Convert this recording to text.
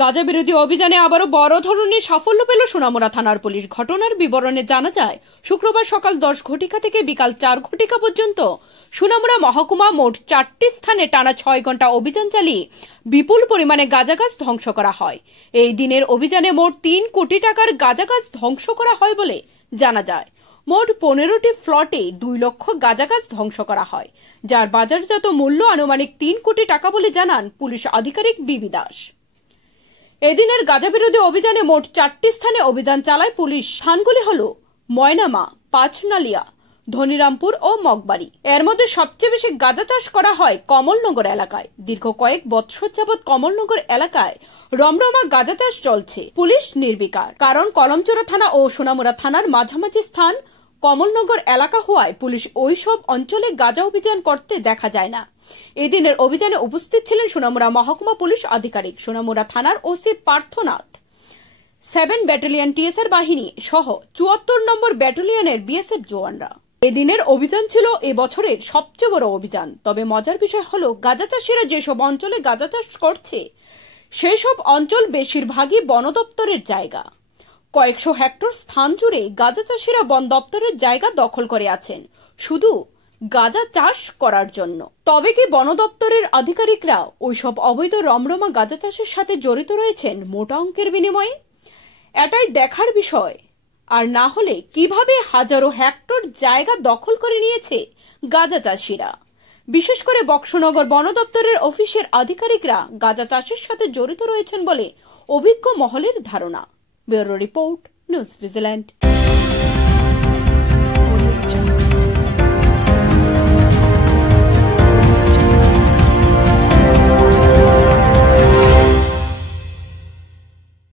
গাঁজা বিরোধী অভিযানে আবারও বড় ধরনের সাফল্য পেল সোনামুড়া থানার পুলিশ। ঘটনার বিবরণে জানা যায়, শুক্রবার সকাল 10 ঘটিকা থেকে বিকাল 4 ঘটিকা পর্যন্ত সোনামুড়া মহকুমা মোট 4টি স্থানে টানা 6 ঘন্টা অভিযান চালিয়ে বিপুল পরিমাণে গাঁজা গাছ ধ্বংস করা হয়। এই দিনের অভিযানে মোট 3 কোটি টাকার গাঁজা গাছ ধ্বংস করা হয় বলে জানা যায়। মোট 15টি প্লটে 2 লক্ষ গাঁজা গাছ ধ্বংস করা হয়, যার বাজারজাত মূল্য আনুমানিক 3 কোটি টাকা বলে জানান পুলিশ আধিকারিক বিবি দাস। এদিনের গাঁজা বিরোধী অভিযানে মোট 4টি স্থানে অভিযান চালায় পুলিশ। স্থানগুলি হল ময়নামা, পাঁচনালিয়া, ধনিরামপুর ও মগবাড়ি। এর মধ্যে সবচেয়ে বেশি গাঁজা চাষ করা হয় কমলনগর এলাকায়। দীর্ঘ কয়েক বছর যাবৎ কমলনগর এলাকায় রমরমা গাঁজা চাষ চলছে। পুলিশ নির্বিকার, কারণ কলমচোরা থানা ও সোনামুড়া থানার মাঝামাঝি স্থান কমলনগর এলাকা হওয়ায় পুলিশ ওইসব অঞ্চলে গাঁজা অভিযান করতে দেখা যায় না। এদিনের অভিযানে উপস্থিত ছিলেন সোনামুড়া মহকুমা পুলিশ আধিকারিক, সোনামুড়া থানার ওসি পার্থনাথ, 7 ব্যাটালিয়ন টিএসআর বাহিনী সহ 74 নম্বর ব্যাটালিয়নের বিএসএফ জওয়ানরা। এদিনের অভিযান ছিল এবছরের সবচেয়ে বড় অভিযান। তবে মজার বিষয় হলো, গাঁজা চাষিরা যেসব অঞ্চলে গাঁজা চাষ করছে সেই সব অঞ্চল বেশিরভাগই বন দপ্তরের জায়গা। কয়েকশো হেক্টর স্থান জুড়ে গাঁজা চাষিরা বন দপ্তরের জায়গা দখল করে আছেন শুধু গাঁজা চাষ করার জন্য। তবে কি বন দপ্তরের আধিকারিকরা ওইসব অবৈধ রমরমা গাঁজা চাষের সাথে জড়িত রয়েছেন মোটা অঙ্কের বিনিময়ে? এটাই দেখার বিষয়। আর না হলে কিভাবে হাজারো হেক্টর জায়গা দখল করে নিয়েছে গাঁজা চাষিরা? বিশেষ করে বক্সনগর বন দপ্তরের অফিসের আধিকারিকরা গাঁজা চাষের সাথে জড়িত রয়েছেন বলে অভিজ্ঞ মহলের ধারণা। Bureau report, news vigilante.